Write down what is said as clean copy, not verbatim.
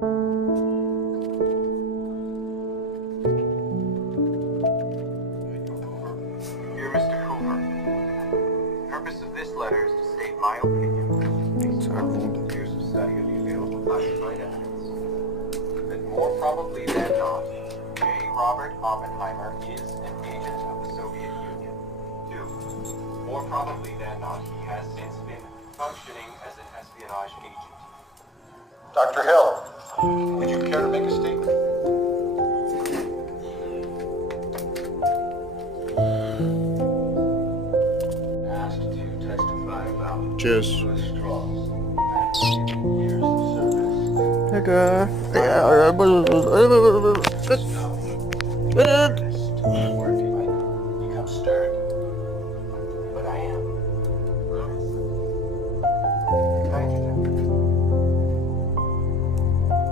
Dear Mr. Cooper, the purpose of this letter is to state my opinion, based on years of study of the available classified evidence, that more probably than not, J. Robert Oppenheimer is an agent of the Soviet Union. 2. More probably than not, he has since been functioning as an espionage agent. Dr. Hill, would you care to make a statement? Asked to testify about Cheers. Louis Strauss and years of service. Okay.